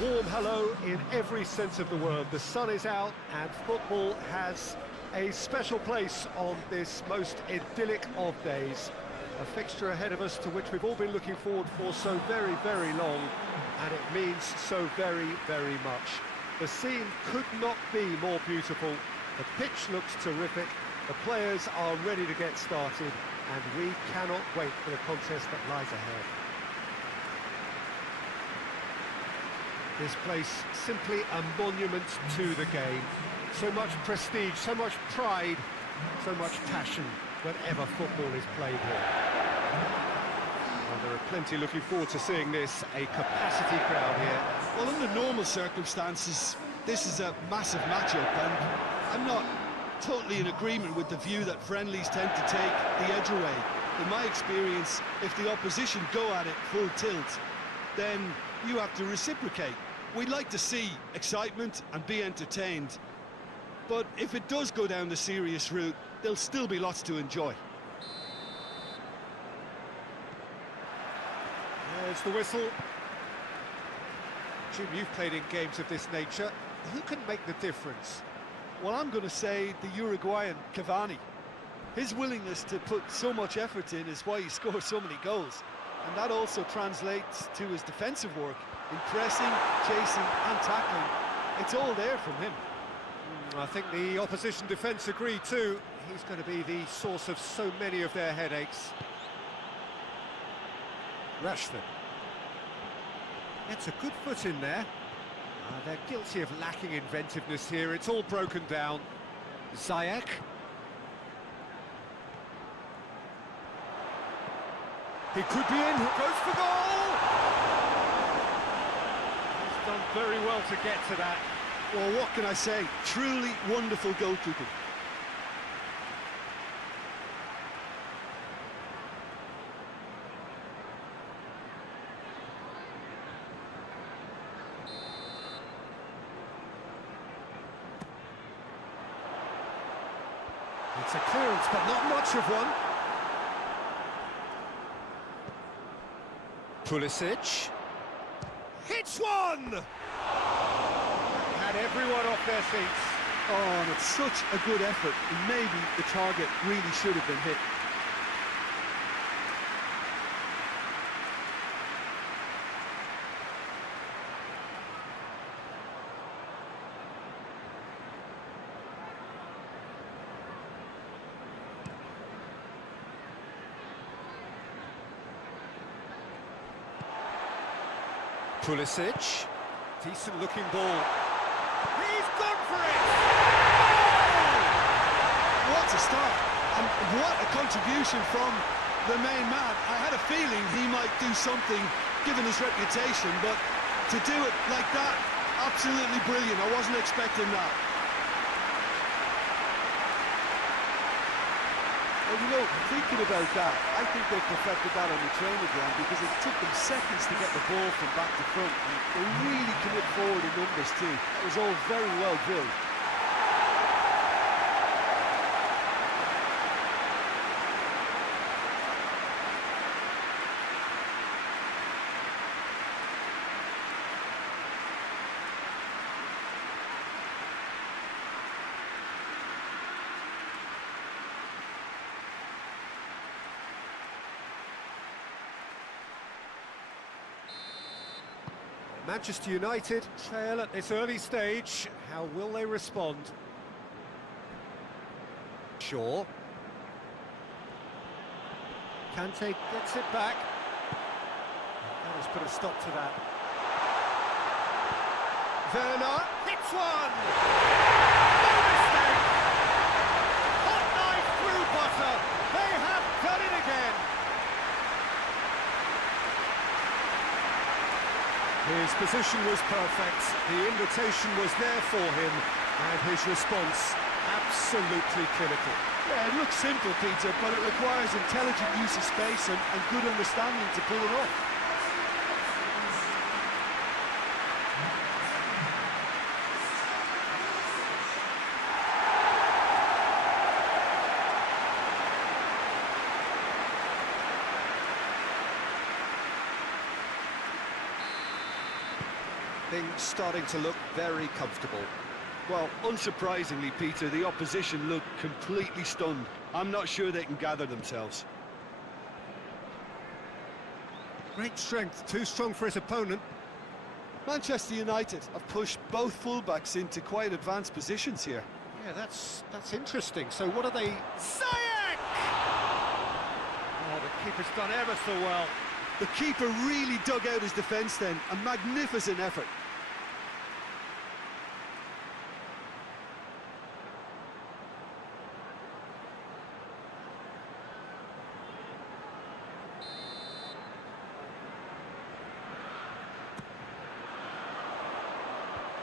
warm hello in every sense of the word. The sun is out and football has a special place on this most idyllic of days. A fixture ahead of us to which we've all been looking forward for so very, very long, and it means so very, very much. The scene could not be more beautiful. The pitch looks terrific, the players are ready to get started, and we cannot wait for the contest that lies ahead. This place simply a monument to the game. So much prestige, so much pride, so much passion whenever football is played here. Well, there are plenty looking forward to seeing this, a capacity crowd here. Well, under normal circumstances, this is a massive matchup, and I'm not totally in agreement with the view that friendlies tend to take the edge away. In my experience, if the opposition go at it full tilt, then you have to reciprocate. We'd like to see excitement and be entertained, but if it does go down the serious route, there'll still be lots to enjoy. There's the whistle. Jim, you've played in games of this nature. Who can make the difference? Well, I'm going to say the Uruguayan Cavani. His willingness to put so much effort in is why he scores so many goals. And that also translates to his defensive work, in pressing, chasing and tackling. It's all there from him. I think the opposition defence agree too. He's going to be the source of so many of their headaches. Rashford. Gets a good foot in there. They're guilty of lacking inventiveness here. It's all broken down. Ziyech. He could be in. Goes for goal! He's done very well to get to that. Well, what can I say? Truly wonderful goalkeeping. It's a clearance, but not much of one. Pulisic. Hits one! Had everyone off their seats. Oh, and it's such a good effort. Maybe the target really should have been hit. Pulisic. Decent looking ball. He's gone for it! What a start, and what a contribution from the main man. I had a feeling he might do something given his reputation, but to do it like that, absolutely brilliant. I wasn't expecting that. Well, you know, thinking about that, I think they perfected that on the training ground because it took them seconds to get the ball from back to front, and they really commit forward in numbers too. It was all very well drilled. Manchester United trail at this early stage. How will they respond? Shaw. Kante gets it back. That has put a stop to that. Werner hits one! No mistake! Hot knife through butter! They have done it again! His position was perfect, the invitation was there for him, and his response absolutely clinical. Yeah, it looks simple, Peter, but it requires intelligent use of space and good understanding to pull it off. Things starting to look very comfortable. Well, unsurprisingly, Peter, the opposition look completely stunned. I'm not sure they can gather themselves. Great strength, too strong for his opponent. Manchester United have pushed both fullbacks into quite advanced positions here. Yeah, that's interesting. So what are they... Ziyech! Oh, the keeper's done ever so well. The keeper really dug out his defence then. A magnificent effort.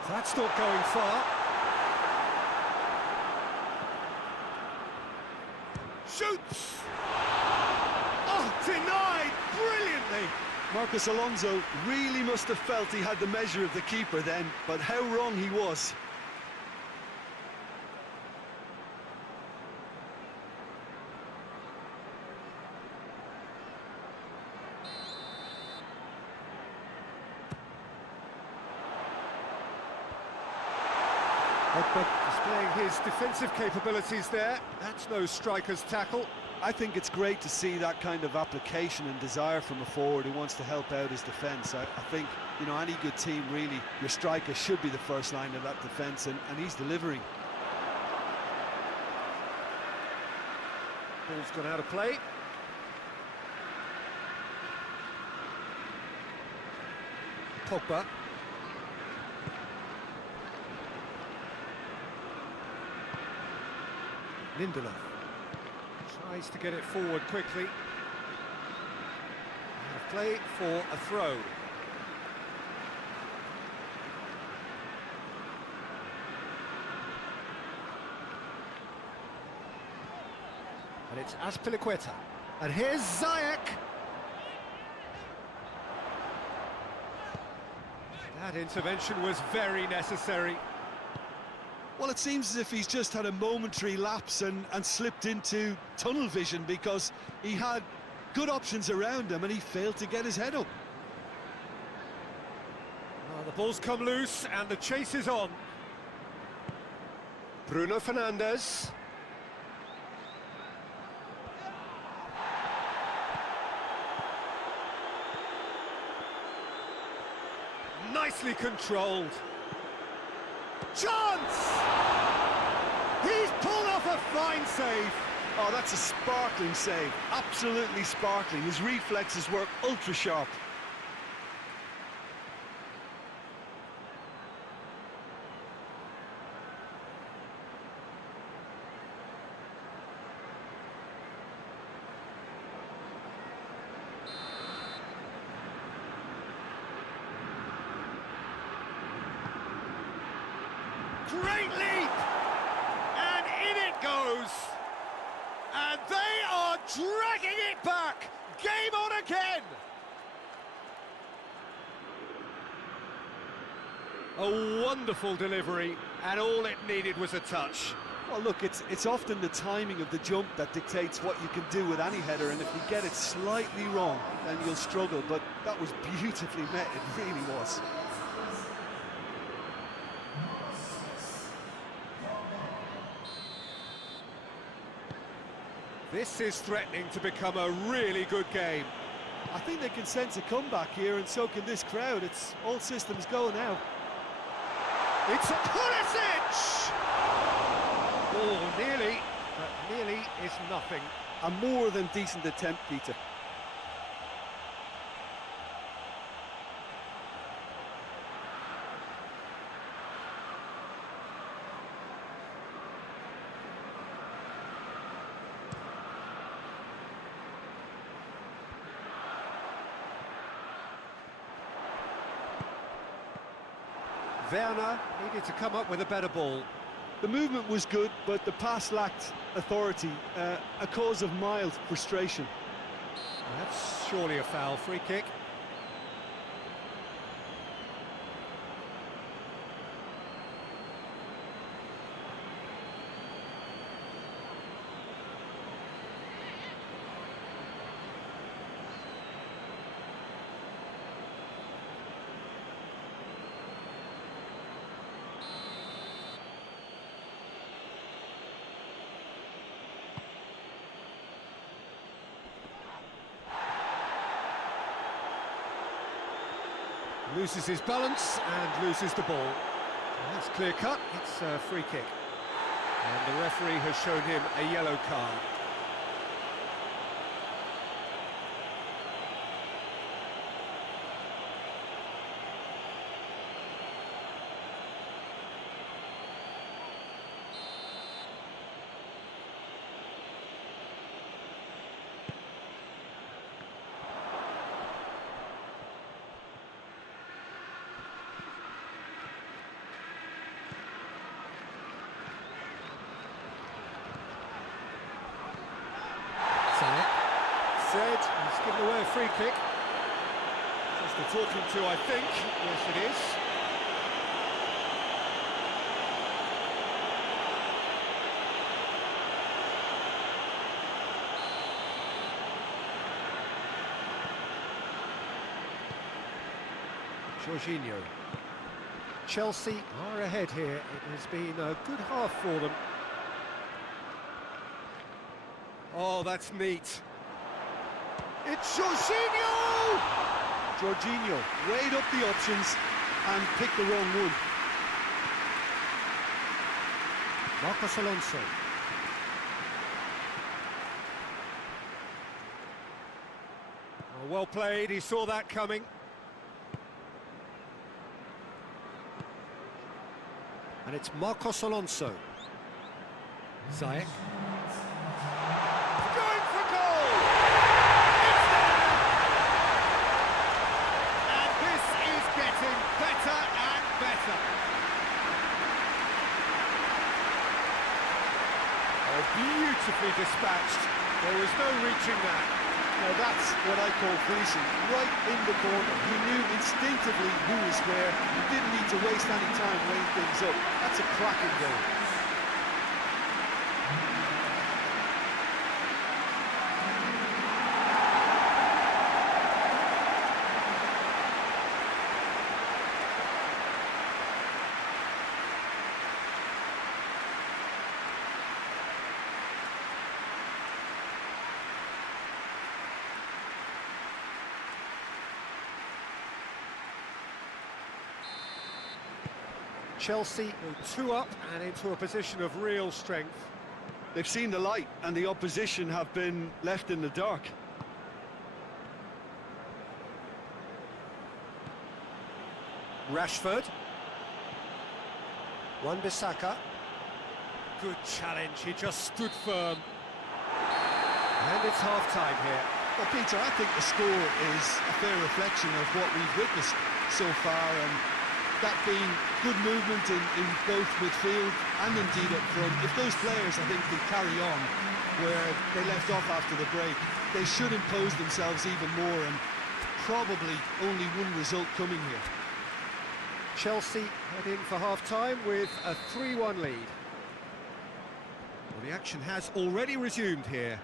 That's not going far. Shoots! Oh, denied brilliantly! Marcos Alonso really must have felt he had the measure of the keeper then, but how wrong he was. But displaying his defensive capabilities there. That's no striker's tackle. I think it's great to see that kind of application and desire from a forward who wants to help out his defence. I think, you know, any good team, really, your striker should be the first line of that defence, and he's delivering. Ball's gone out of play. Pogba. Lindelof tries to get it forward quickly. Out of play for a throw. And it's Azpilicueta. And here's Ziyech. That intervention was very necessary. Well, it seems as if he's just had a momentary lapse and slipped into tunnel vision, because he had good options around him and he failed to get his head up. Well, the ball's come loose and the chase is on. Bruno Fernandes. Nicely controlled. Chance! He's pulled off a fine save. Oh, that's a sparkling save. Absolutely sparkling. His reflexes work ultra sharp. Great leap! And in it goes! And they are dragging it back! Game on again! A wonderful delivery, and all it needed was a touch. Well, look, it's often the timing of the jump that dictates what you can do with any header, and if you get it slightly wrong, then you'll struggle, but that was beautifully met, it really was. This is threatening to become a really good game. I think they can sense a comeback here, and so can this crowd. It's all systems go now. It's Pulisic! Oh, nearly, but nearly is nothing. A more than decent attempt, Peter. Werner needed to come up with a better ball. The movement was good, but the pass lacked authority, a cause of mild frustration. That's surely a foul. Free kick. Loses his balance and loses the ball. And that's clear cut, it's a free kick. And the referee has shown him a yellow card. Said, he's given away a free kick. Just the talking to, I think. Yes, it is. Jorginho. Chelsea are ahead here. It has been a good half for them. Oh, that's neat. It's Jorginho! Jorginho weighed up the options and picked the wrong one. Marcos Alonso. Oh, well played, he saw that coming. And it's Marcos Alonso. Ziyech. Going for goal! It's there! And this is getting better and better. Oh, beautifully dispatched. There was no reaching that. Now that's what I call finishing, right in the corner. He knew instinctively who was where. He didn't need to waste any time weighing things up. That's a cracking goal. Chelsea go 2 up and into a position of real strength. They've seen the light and the opposition have been left in the dark. Rashford. Wan-Bissaka. Good challenge, he just stood firm. And it's half-time here. Well, Peter, I think the score is a fair reflection of what we've witnessed so far, and that being good movement in both midfield and indeed up front. If those players, I think, can carry on where they left off after the break, they should impose themselves even more, and probably only one result coming here. Chelsea head in for half-time with a 3-1 lead. Well, the action has already resumed here.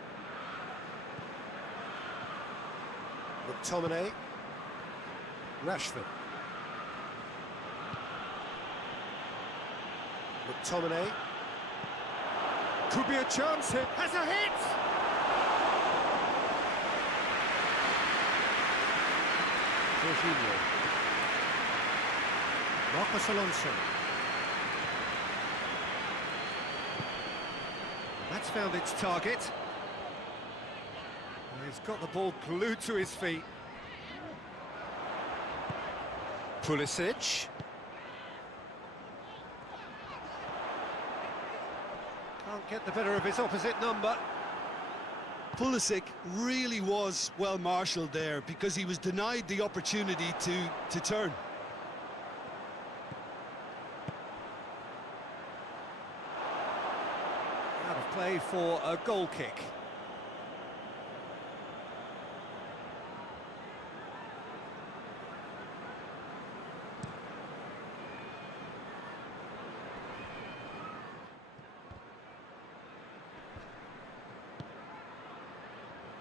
McTominay. Rashford. McTominay. Could be a chance here. Has a hit! Jorginho. Marcos Alonso. That's found its target. And he's got the ball glued to his feet. Pulisic. Can't get the better of his opposite number. Pulisic really was well marshalled there because he was denied the opportunity to turn. Out of play for a goal kick.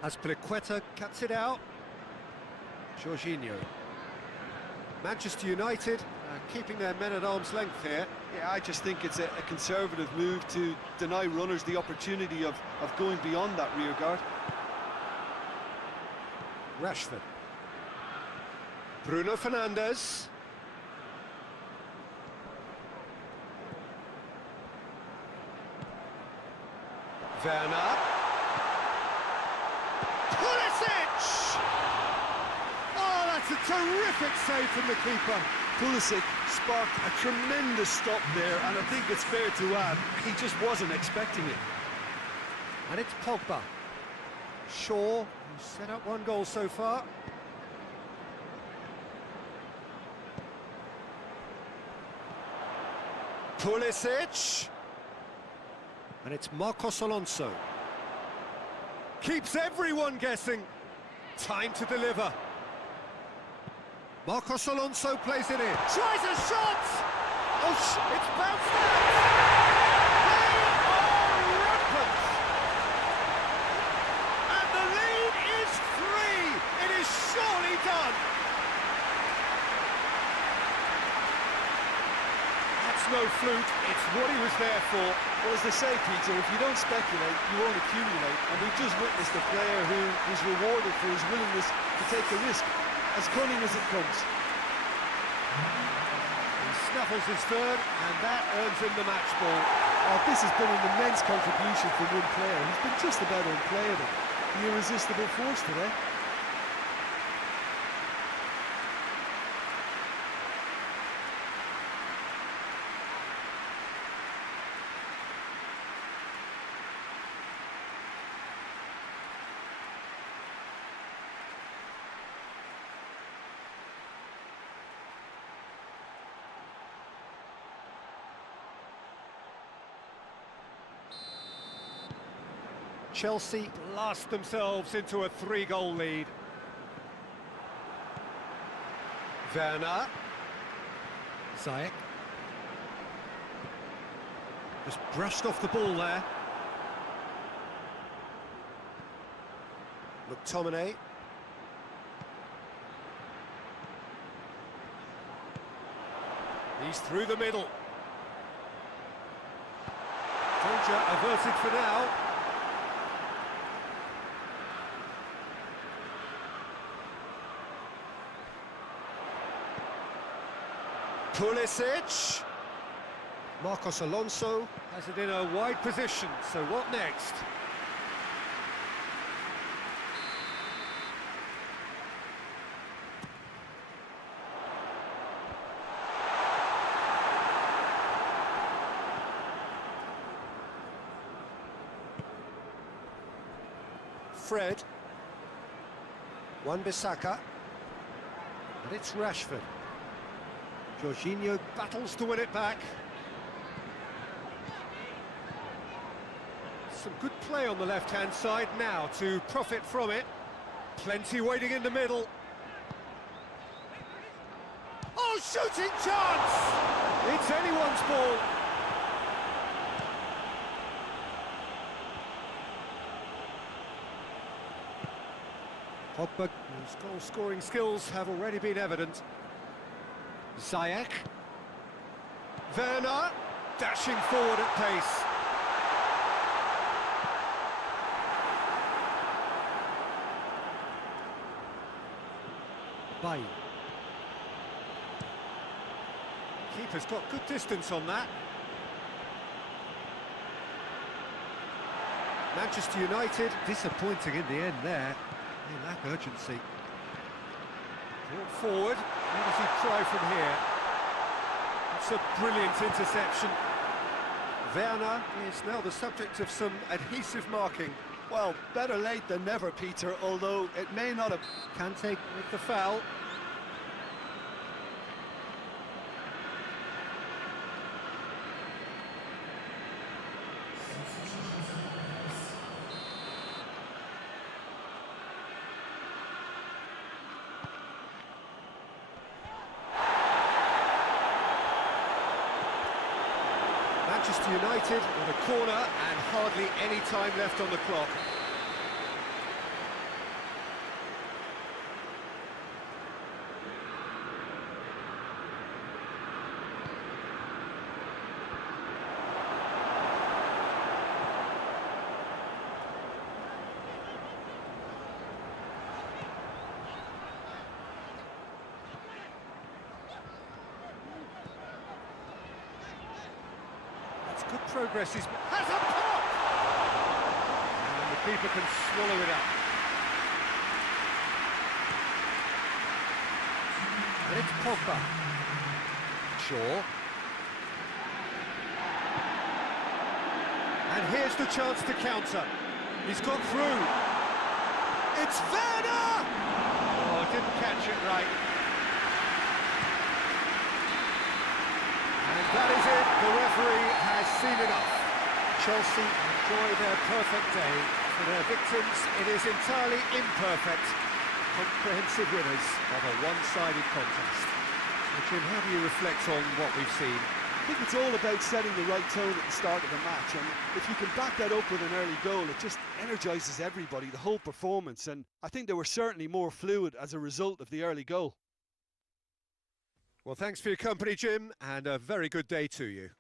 Azpilicueta cuts it out. Jorginho. Manchester United keeping their men at arm's length here. Yeah, I just think it's a conservative move to deny runners the opportunity of going beyond that rear guard. Rashford. Bruno Fernandes. Werner. Pulisic! Oh, that's a terrific save from the keeper. Pulisic sparked a tremendous stop there, and I think it's fair to add, he just wasn't expecting it. And it's Pogba. Shaw, who's set up one goal so far. Pulisic. And it's Marcos Alonso. Keeps everyone guessing. Time to deliver. Marcos Alonso plays it in. Tries a shot! Oh, it's bounced out! They are rampant! And the lead is 3! It is surely done! That's no fluke, it's what he was there for. Well, as they say, Peter, if you don't speculate, you won't accumulate. And we've just witnessed a player who was rewarded for his willingness to take the risk, as cunning as it comes. He snuffles his third, and that earns him the match ball. Oh, this has been an immense contribution from one player. He's been just about unplayable. The irresistible force today. Chelsea blast themselves into a 3-goal lead. Werner. Ziyech. Just brushed off the ball there. McTominay. He's through the middle. Danger averted for now. Pulisic. Marcos Alonso has it in a wide position, so what next? Fred. Wan-Bissaka. And it's Rashford. Jorginho battles to win it back. Some good play on the left-hand side now to profit from it. Plenty waiting in the middle. Oh, shooting chance! It's anyone's ball. Pogba, whose goal-scoring skills have already been evident. Ziyech. Werner, dashing forward at pace. Bailly. Keeper's got good distance on that. Manchester United disappointing in the end there. They lack urgency. Brought forward. What does he try from here? It's a brilliant interception. Werner is now the subject of some adhesive marking. Well, better late than never, Peter, although it may not have... Kante with the foul. Manchester United with a corner and hardly any time left on the clock. Good progress has a pop! And the keeper can swallow it up. And it's Pogba. Shaw. And here's the chance to counter. He's got through. It's Werner! Oh, didn't catch it right. And that is it. The referee has seen enough. Chelsea enjoy their perfect day. For their victims, it is entirely imperfect. Comprehensive winners of a one-sided contest. So, Jim, how do you reflect on what we've seen? I think it's all about setting the right tone at the start of the match, and if you can back that up with an early goal, it just energises everybody, the whole performance, and I think they were certainly more fluid as a result of the early goal. Well, thanks for your company, Jim, and a very good day to you.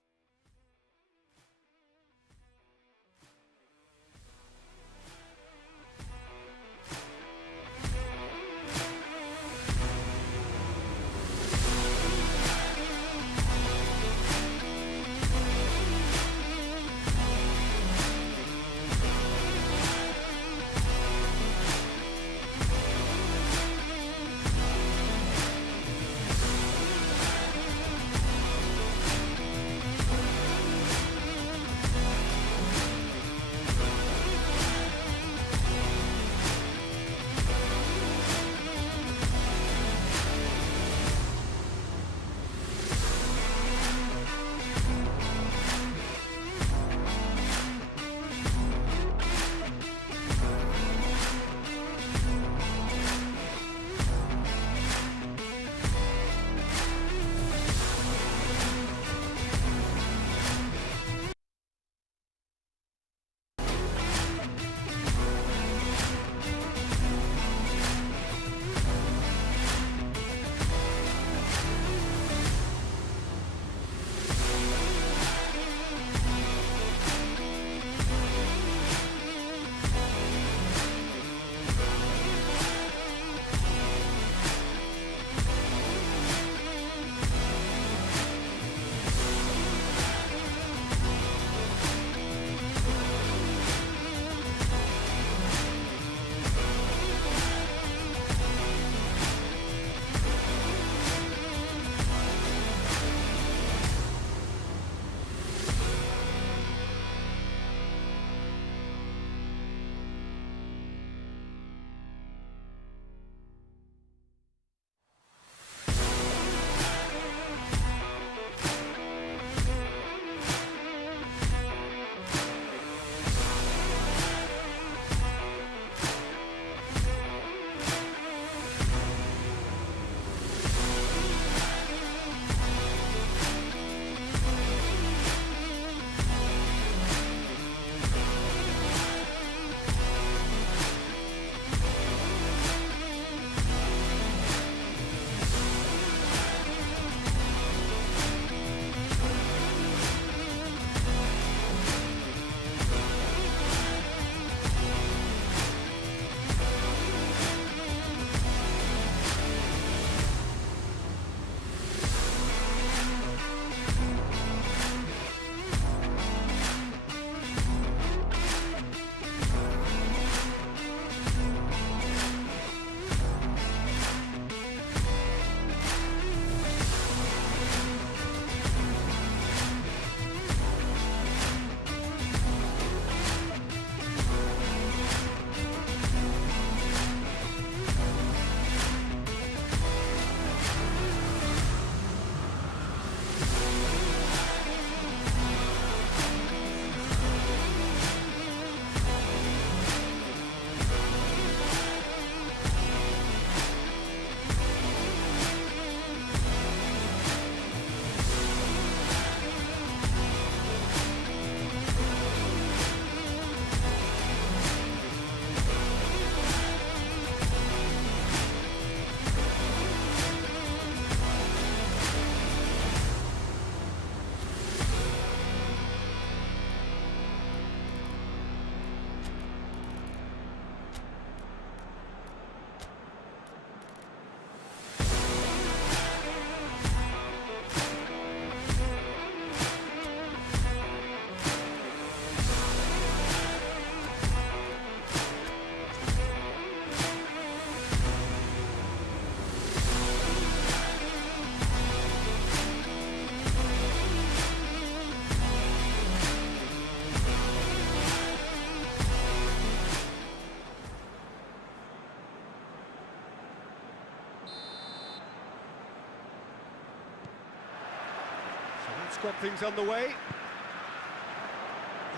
got things underway.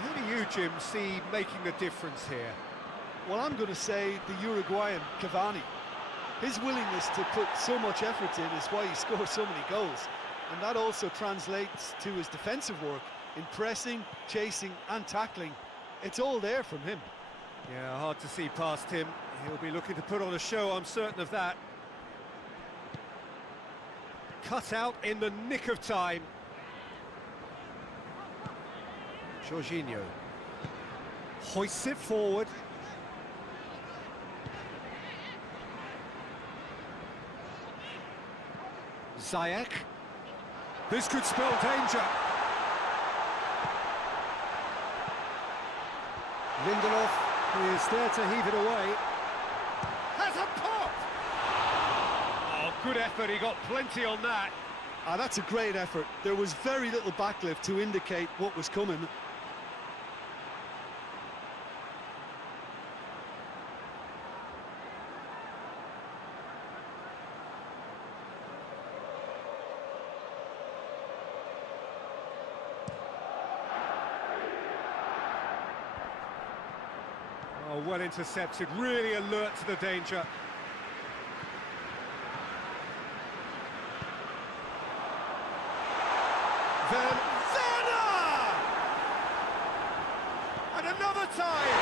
Who do you, Jim, see making the difference here? Well, I'm going to say the Uruguayan Cavani. His willingness to put so much effort in is why he scores so many goals. And that also translates to his defensive work in pressing, chasing and tackling. It's all there from him. Yeah, hard to see past him. He'll be looking to put on a show, I'm certain of that. Cut out in the nick of time. Jorginho hoists it forward. Ziyech. This could spell danger. Lindelof is there to heave it away. Has a pop! Oh, good effort, he got plenty on that. That's a great effort. There was very little backlift to indicate what was coming. Oh, well intercepted, really alert to the danger. Werner! And another time!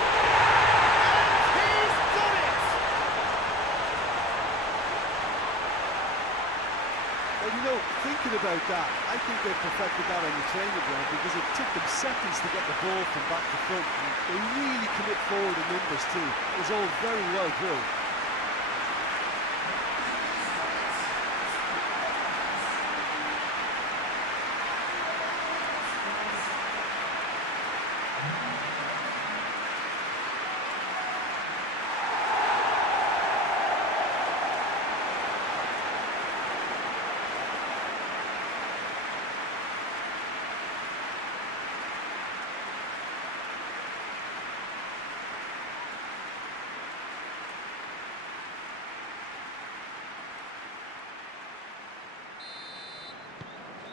And he's done it! Well, you know, thinking about that, I think they perfected that on the training ground because it took them seconds to get the ball from back to front. And they really commit forward in numbers too. It was all very well drilled.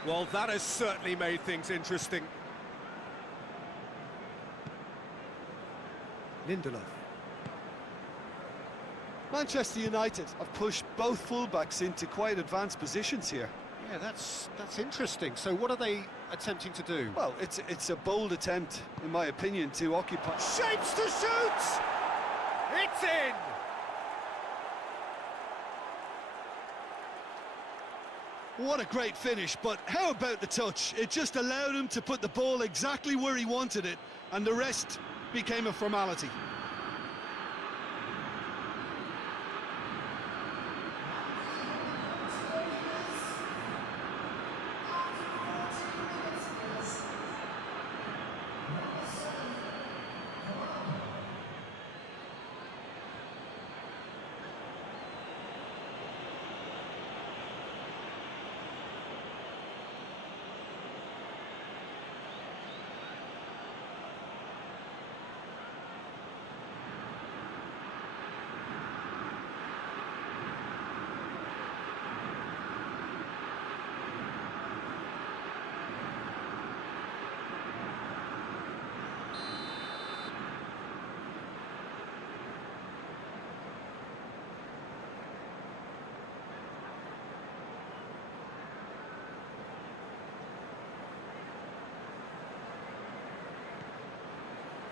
Well, that has certainly made things interesting. Lindelof. Manchester United have pushed both fullbacks into quite advanced positions here. Yeah, that's interesting. So what are they attempting to do? Well, it's a bold attempt, in my opinion, to occupy... Shapes to shoot! It's in! What a great finish, but how about the touch? It just allowed him to put the ball exactly where he wanted it, and the rest became a formality.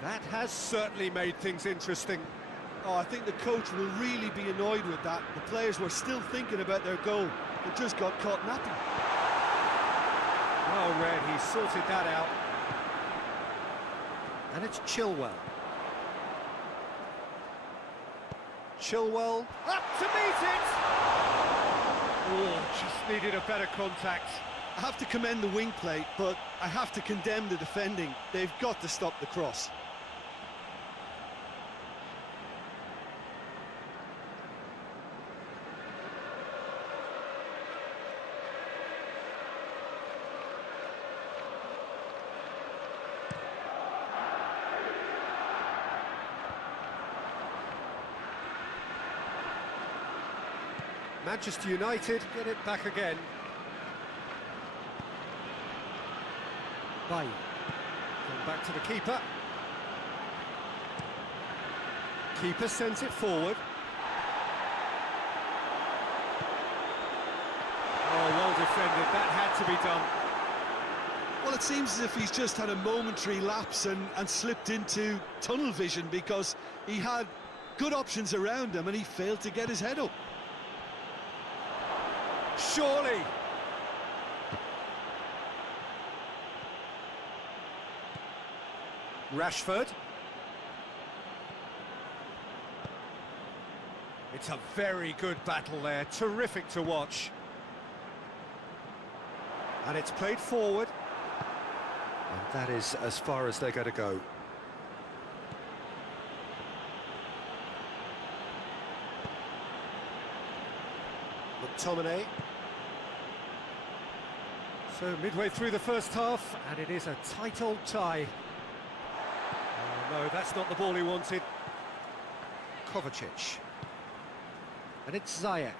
That has certainly made things interesting. Oh, I think the coach will really be annoyed with that. The players were still thinking about their goal. They just got caught napping. Well read, he sorted that out. And it's Chilwell. Chilwell up to meet it! Oh, just needed a better contact. I have to commend the wing play, but I have to condemn the defending. They've got to stop the cross. Manchester United get it back again. Bay. Come back to the keeper. Keeper sends it forward. Oh, well defended. That had to be done. Well, it seems as if he's just had a momentary lapse and slipped into tunnel vision, because he had good options around him and he failed to get his head up. Surely. Rashford. It's a very good battle there, terrific to watch. And it's played forward. And that is as far as they're going to go. McTominay. So midway through the first half, and it is a tight old tie. Oh no, that's not the ball he wanted. Kovacic. And it's Ziyech.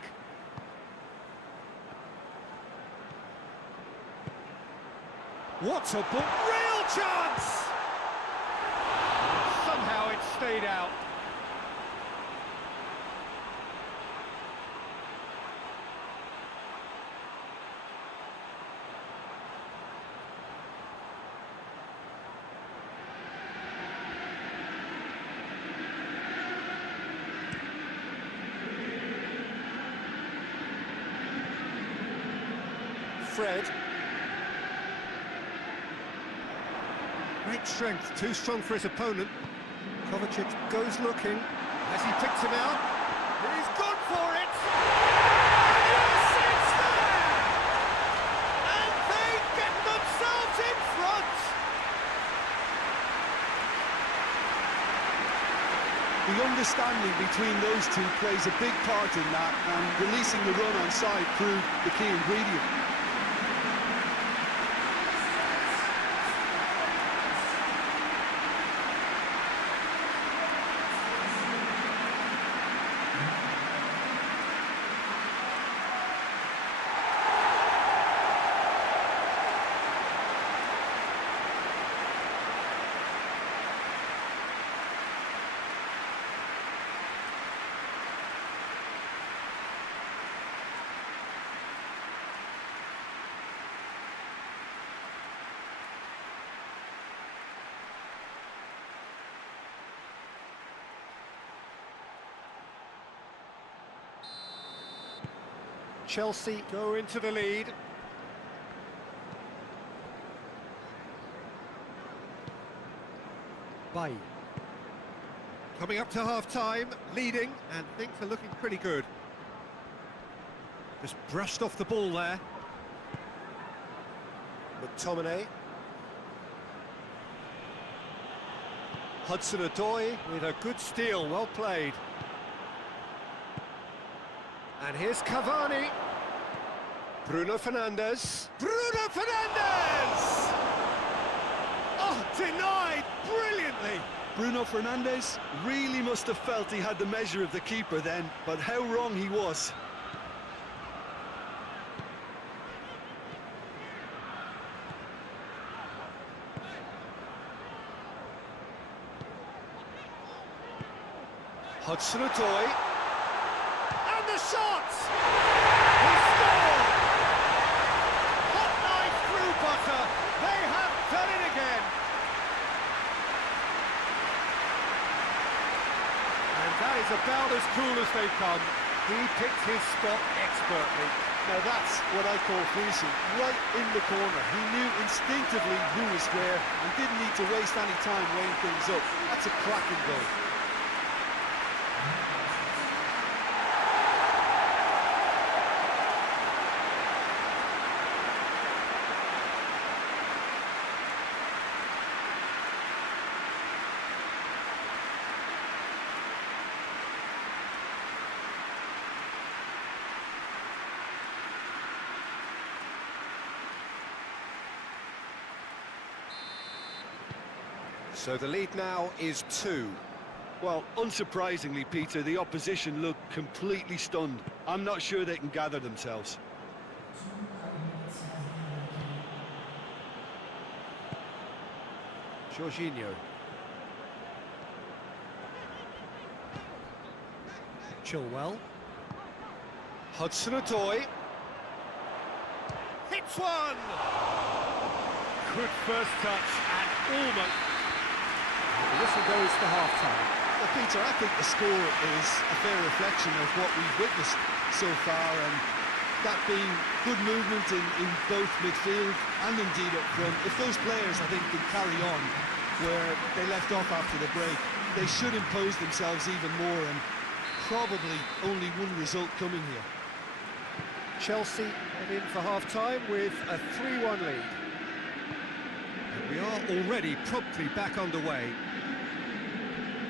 What a ball! Real chance! Somehow it stayed out. Fred. Great strength, too strong for his opponent. Kovacic goes looking. Has he picked him out? He's gone for it! And yes, it's there! And they get themselves in front! The understanding between those two plays a big part in that, and releasing the run on side proved the key ingredient. Chelsea go into the lead. Bay. Coming up to half-time, leading, and things are looking pretty good. Just brushed off the ball there. McTominay. Hudson-Odoi with a good steal, well played. And here's Cavani. Bruno Fernandes. Bruno Fernandes! Oh, denied brilliantly. Bruno Fernandes really must have felt he had the measure of the keeper then, but how wrong he was. Hudson-Odoi. And the shot! He scored! Hot knife through butter. They have done it again. And that is about as cool as they come. He picked his spot expertly. Now that's what I call finishing, right in the corner. He knew instinctively who was where and didn't need to waste any time weighing things up. That's a cracking goal. So the lead now is 2. Well, unsurprisingly, Peter, the opposition look completely stunned. I'm not sure they can gather themselves. Jorginho. Chilwell. Hudson-Odoi. Hits one! Good first touch and almost... The whistle goes for half-time. Well, Peter, I think the score is a fair reflection of what we've witnessed so far, and that being good movement in both midfield and indeed up front. If those players, I think, can carry on where they left off after the break, they should impose themselves even more, and probably only one result coming here. Chelsea head in for half-time with a 3-1 lead. And we are already promptly back underway.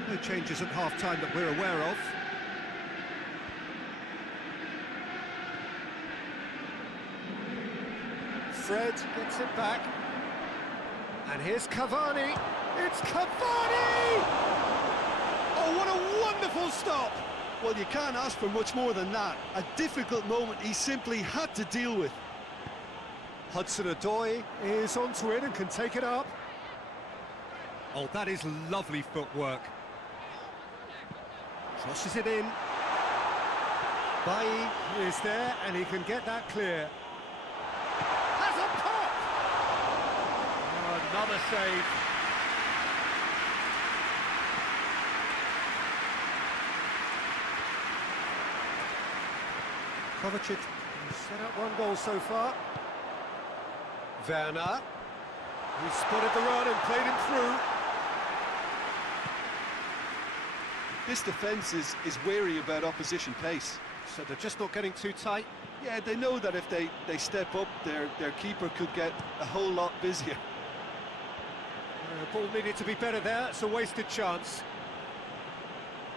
No changes at half-time that we're aware of. Fred gets it back. And here's Cavani. It's Cavani! Oh, what a wonderful stop! Well, you can't ask for much more than that. A difficult moment he simply had to deal with. Hudson-Odoi is onto it and can take it up. Oh, that is lovely footwork. Crosses it in. Bailly is there and he can get that clear. Has a pop! Oh, another save. Kovacic has set up one goal so far. Werner, he spotted the run and played him through. This defence is wary about opposition pace. So they're just not getting too tight. Yeah, they know that if they step up, their keeper could get a whole lot busier. Ball needed to be better there, it's a wasted chance.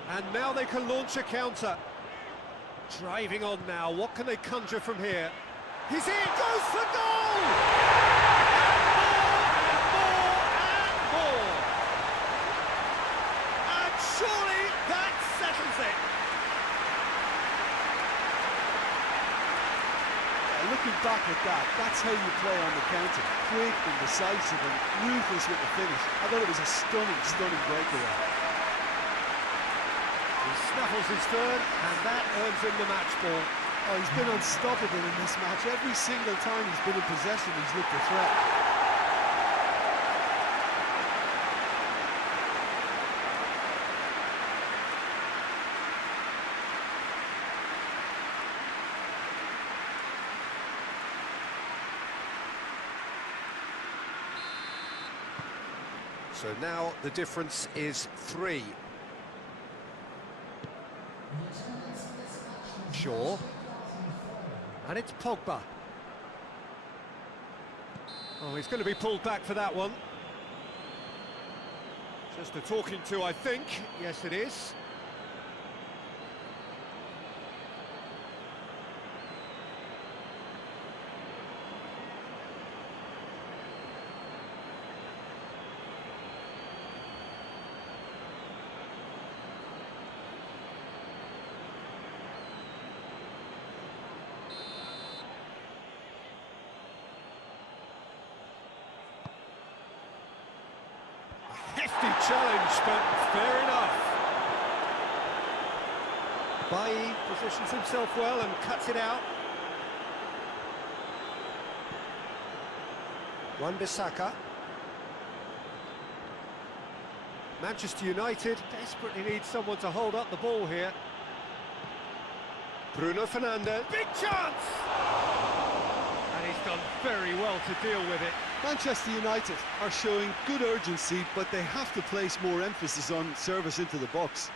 And now they can launch a counter. Driving on now, what can they conjure from here? He's in, goes for goal! And more! And surely that settles it! Looking back at that, that's how you play on the counter. Quick and decisive and ruthless with the finish. I thought it was a stunning breakaway. He snaffles his third, and that earns him the match ball. Oh, he's been unstoppable in this match. Every single time he's been in possession, he's looked a threat. So now the difference is 3. Shaw. And it's Pogba. Oh, he's going to be pulled back for that one. Just a talking to, I think. Yes, it is. Hefty challenge, but fair enough. Bailly positions himself well and cuts it out. Wan-Bissaka. Manchester United desperately need someone to hold up the ball here. Bruno Fernandes. Big chance! And he's done very well to deal with it. Manchester United are showing good urgency, but they have to place more emphasis on service into the box.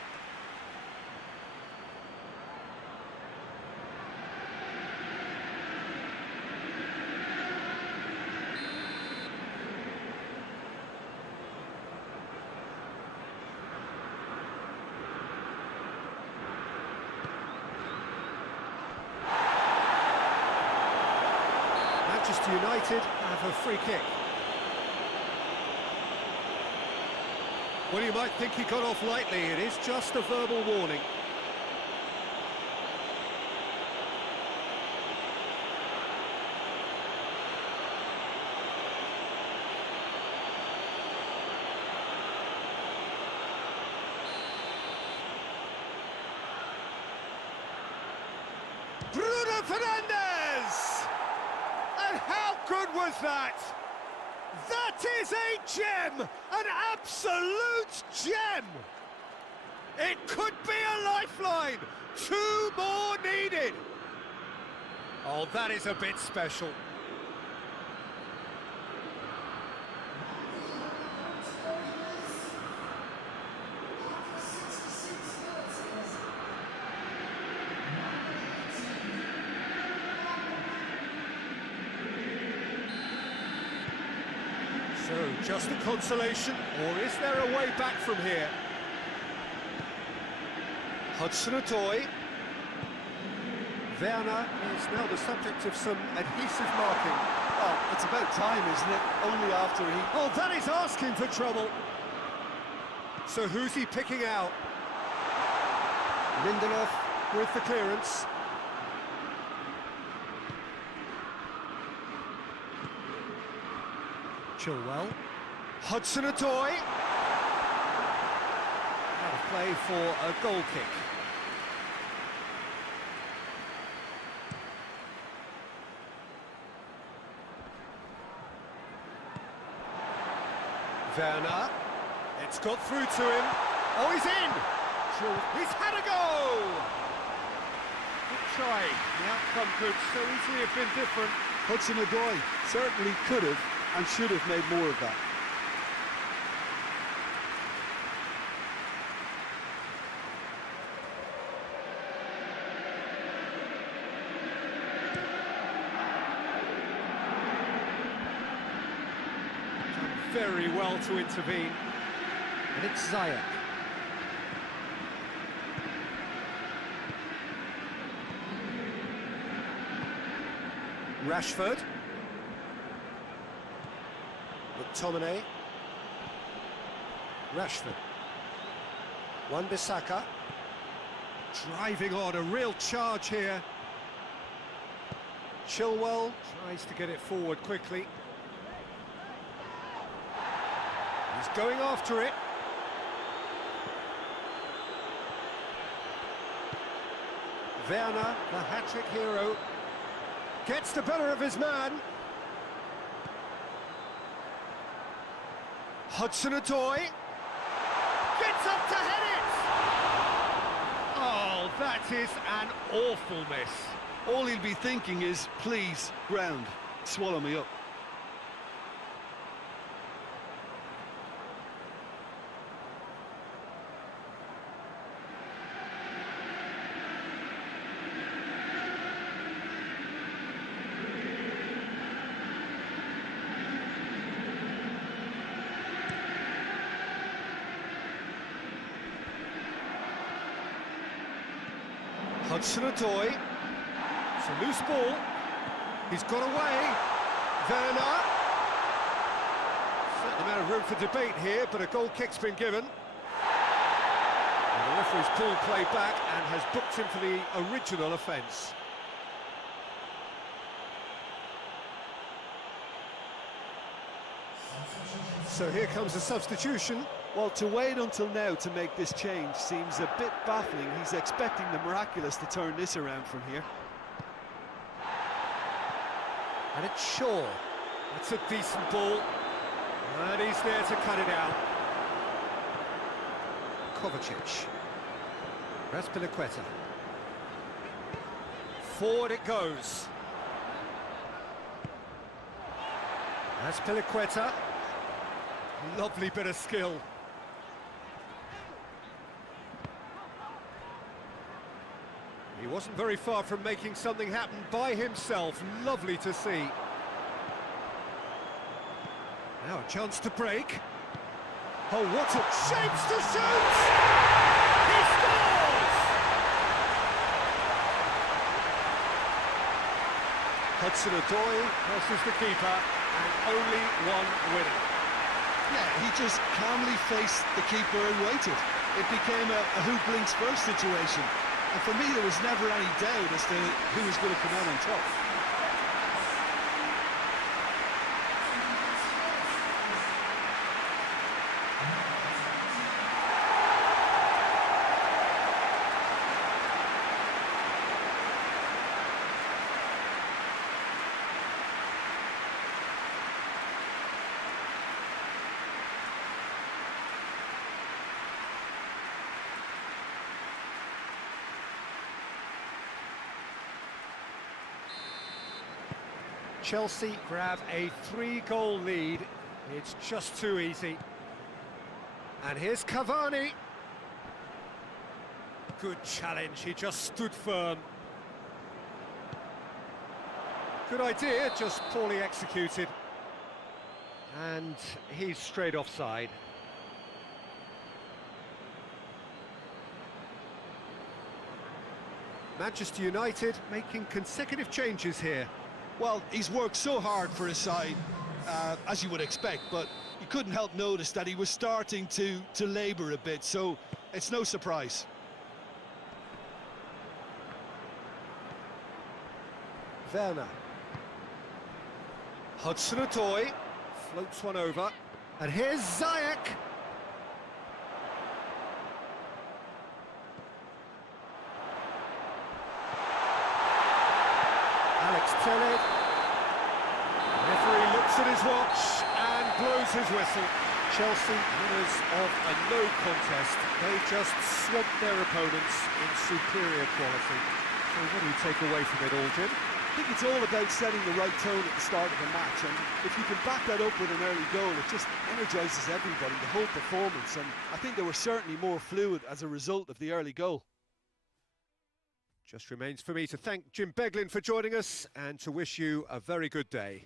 Manchester United have a free kick. Well, you might think he got off lightly. It is just a verbal warning. Bruno Fernandes! And how good was that? That is a gem! An absolute gem! It could be a lifeline! 2 more needed! Oh, that is a bit special. So, just a consolation, or is there a way back from here? Hudson-Odoi. Werner is now the subject of some adhesive marking. Well, it's about time, isn't it? Only after he... Oh, that is asking for trouble. So who's he picking out? Lindelof with the clearance. Chilwell. Hudson-Odoi. Out of play for a goal kick. Werner. It's got through to him. Oh, he's in! He's had a go! Good try. The outcome could so easily have been different. Hudson-Odoi certainly could have and should have made more of that. Very well to intervene. And it's Ziyech. Rashford. McTominay. Rashford. Wan-Bissaka. Driving on, a real charge here. Chilwell tries to get it forward quickly. He's going after it. Werner, the hat-trick hero, gets the better of his man. Hudson-Odoi gets up to head it! Oh, that is an awful miss. All he'll be thinking is, please, ground, swallow me up. Hudson-Odoi. It's a loose ball. He's got away. Werner. Certain amount of room for debate here, but a goal kick's been given. And the referee's pulled play back and has booked him for the original offence. So here comes a substitution. Well, to wait until now to make this change seems a bit baffling. He's expecting the miraculous to turn this around from here. And it's Shaw. That's a decent ball. And he's there to cut it out. Kovacic. Azpilicueta. Forward it goes. Azpilicueta. Lovely bit of skill. He wasn't very far from making something happen by himself. Lovely to see. Now a chance to break. Oh, what a chance to shoot! He scores! Hudson-Odoi versus the keeper, and only one winner. Yeah, he just calmly faced the keeper and waited. It became a who blinks first situation. And for me, there was never any doubt as to who was going to come out on top. Chelsea grab a 3-goal lead. It's just too easy. And here's Cavani. Good challenge, he just stood firm. Good idea, just poorly executed. And he's straight offside. Manchester United making consecutive changes here. Well, he's worked so hard for his side, as you would expect, but you couldn't help notice that he was starting to labour a bit, so it's no surprise. Werner. Hudson-Odoi floats one over. And here's Ziyech. Alex-Tellez. Referee looks at his watch and blows his whistle. Chelsea winners of a no contest. They just swamped their opponents in superior quality. So what do you take away from it all, Jim? I think it's all about setting the right tone at the start of the match, and if you can back that up with an early goal, it just energises everybody, the whole performance, and I think they were certainly more fluid as a result of the early goal. Just remains for me to thank Jim Beglin for joining us and to wish you a very good day.